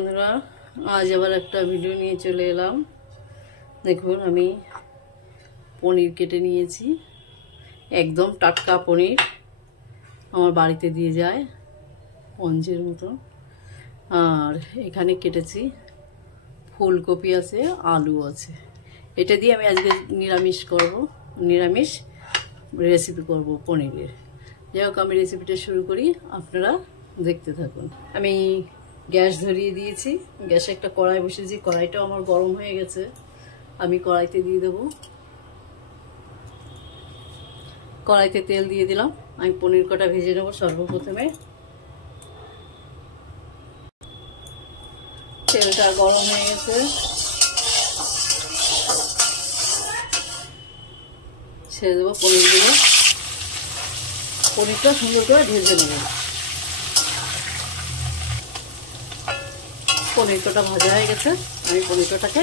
বন্ধুরা, আজ আবার একটা ভিডিও নিয়ে চলে এলাম। দেখুন, আমি পনির কেটে নিয়েছি, একদম টাটকা পনির। আমার বাড়িতে দিয়ে যায় পঞ্চের মতো। আর এখানে কেটেছি ফুলকপি আছে, আলু আছে। এটা দিয়ে আমি আজকে নিরামিষ রেসিপি করব পনিরের। যাই হোক, আমি রেসিপিটা শুরু করি, আপনারা দেখতে থাকুন। আমি গ্যাস ধরিয়ে দিয়েছি, গ্যাসে একটা কড়াই বসেছি। কড়াইটাও আমার গরম হয়ে গেছে, আমি কড়াইতে দিয়ে দেব। কড়াইতে তেল দিয়ে দিলাম। আমি পনির কটা ভেজে নেব। সর্বপ্রথমে তেলটা গরম হয়ে গেছে, ছেড়ে দেবো পনিরগুলো। পনিরটা সুন্দর করে ভেজে নেব। পনির কটা ভাজা হয়ে গেছে, আমি পনির কটাকে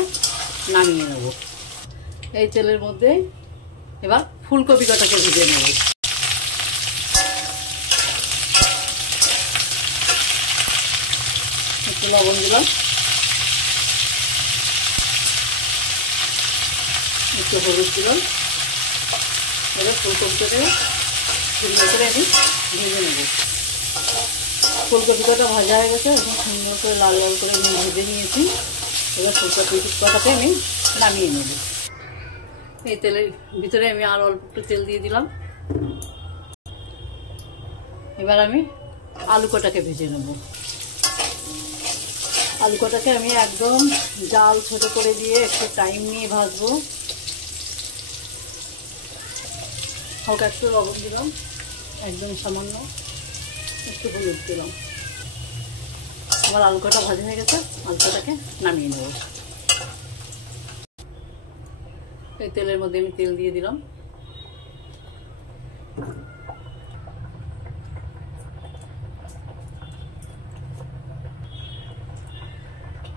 নামিয়ে নেব। এই তেলের মধ্যে এবার ফুলকপি কটাকে ভেজে নেব। একটু লবণ দিলাম, একটু হলুদ দিলাম। এবার ফুলকপিটাকে সুন্দর করে আমি ভেজে নেব। ফুলকপি কটা ভাজা হয়ে গেছে, এখন সুন্দর করে লাল লাল করে আমি ভেজে নিয়েছি। এবার ফুলকপি কটাকে আমি নামিয়ে নেব। এই তেলের ভিতরে আমি আর অল্প একটু তেল দিয়ে দিলাম। এবার আমি আলু কটাকে ভেজে নেব। আলু কটাকে আমি একদম জাল ছোট করে দিয়ে একটু টাইম নিয়ে ভাজবো। হালকা একটু লবণ দিলাম, একদম সামান্য একটু হলুদ দিলাম। আমার আলু কটা ভাজা হয়ে গেছে, আলু কটাকে নামিয়ে নেব। এই তেলের মধ্যে আমি তেল দিয়ে দিলাম।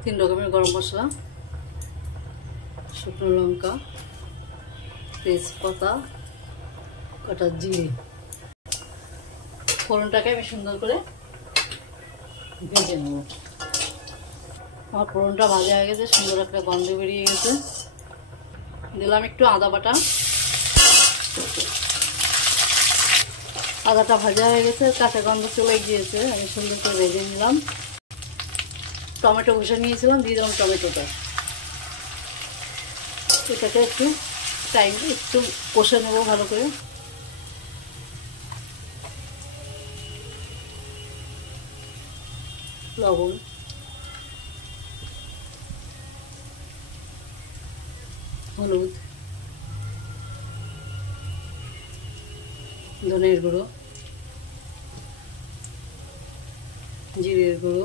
তিন রকমের গরম মশলা, শুকনো লঙ্কা, তেজপাতা, কটা জিরে। ফোড়নটাকে আমি সুন্দর করে ভেজে নেব। আমার ফোড়নটা ভাজা হয়ে গেছে, সুন্দর একটা গন্ধ বেরিয়ে গেছে। দিলাম একটু আদা বাটা। আদাটা ভাজা হয়ে গেছে, কাঁচা গন্ধ চলে গিয়েছে, আমি সুন্দর করে ভেজে নিলাম। টমেটো ঘষে নিয়েছিলাম, দিয়ে দিলাম টমেটোটা। এটাকে একটু কষে নেব ভালো করে। লবণ, হলুদ, ধনের গুঁড়ো, জিরের গুঁড়ো,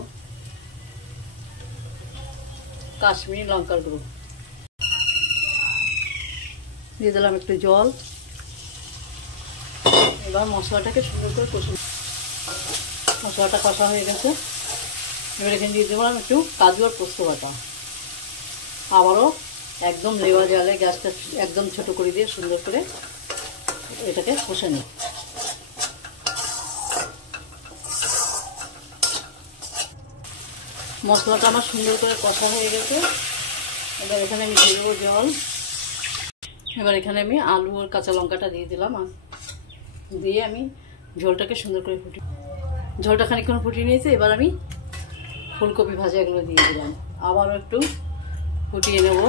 কাশ্মীরি লঙ্কার গুঁড়ো দিয়ে দিলাম একটু জল। এবার মশলাটাকে সুন্দর করে কষে, মশলাটা কষা হয়ে গেছে। এবার এখানে দিয়ে দিলাম একটু কাজু আর পোস্ত বাটা। আবারও একদম লেওয়া জালে গ্যাসটা একদম ছোট করে দিয়ে সুন্দর করে এটাকে কষে নিই। মশলাটা আমার সুন্দর করে কষা হয়ে গেছে। এবার এখানে আমি দিয়ে দেবো জল। এবার এখানে আমি আলু আর কাঁচা লঙ্কাটা দিয়ে দিলাম। দিয়ে আমি ঝোলটাকে সুন্দর করে ঝোলটা খানিকক্ষণ ফুটিয়ে নিয়েছি। এবার আমি ফুলকপি ভাজা এগুলো দিয়ে দিলাম, আবারও একটু ফুটিয়ে নেব।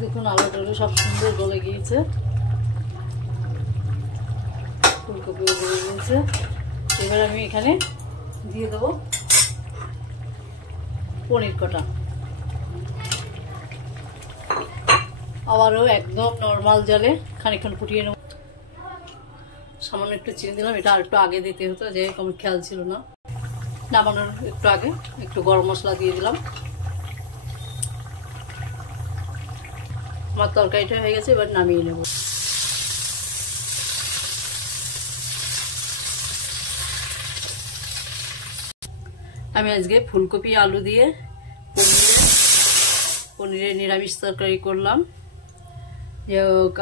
দেখুন, আলু টালু সব সুন্দর গলে গিয়েছে, ফুলকপিও গলে গিয়েছে। এবার আমি এখানে দিয়ে দেবো পনির কটা। আবারও একদম নর্মাল জালে খানিকক্ষণ ফুটিয়ে নেব। সামান্য একটু চিনি দিলাম, এটা আর একটু আগে দিতে হতো, যে আমার খেয়াল ছিল না। নামানোর একটু আগে একটু গরম মশলা দিয়ে দিলাম। আমার তরকারিটা হয়ে গেছে, এবার নামিয়ে নেব। আমি আজকে ফুলকপি আলু দিয়ে পনিরের নিরামিষ তরকারি করলাম।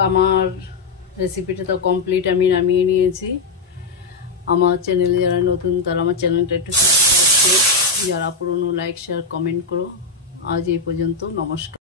আমার রেসিপিটা তো কমপ্লিট, আমি নামিয়ে নিয়েছি। আমার চ্যানেলে যারা নতুন তারা আমার চ্যানেলটা একটু সাবস্ক্রাইব করো, যারা পুরনো লাইক শেয়ার কমেন্ট করো। আজ এই পর্যন্ত, নমস্কার।